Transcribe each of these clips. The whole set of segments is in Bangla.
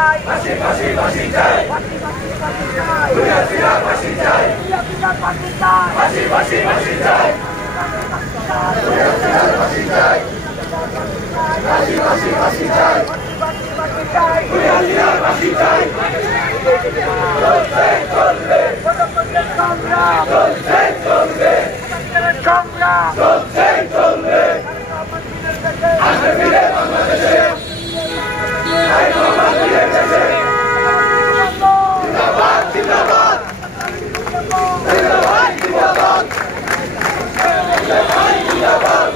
চাই ফাঁসি ফাঁসি ফাঁসি চাই ফাঁসি ফাঁসি ফাঁসি চাই হুয়াসিরা ফাঁসি চাই হুয়াসিরা ফাঁসি চাই ফাঁসি ফাঁসি ফাঁসি চাই হুয়াসিরা ফাঁসি চাই ফাঁসি ফাঁসি ফাঁসি চাই ফাঁসি ফাঁসি চাই হুয়াসিরা ফাঁসি চাই চলবে চলবে সংগ্রাম চলবে চলবে সংগ্রাম চলবে চলবে আসবে ফিরে বাংলাদেশে জিন্দাবাদ জিন্দাবাদ জিন্দাবাদ জিন্দাবাদ জিন্দাবাদ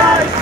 Right!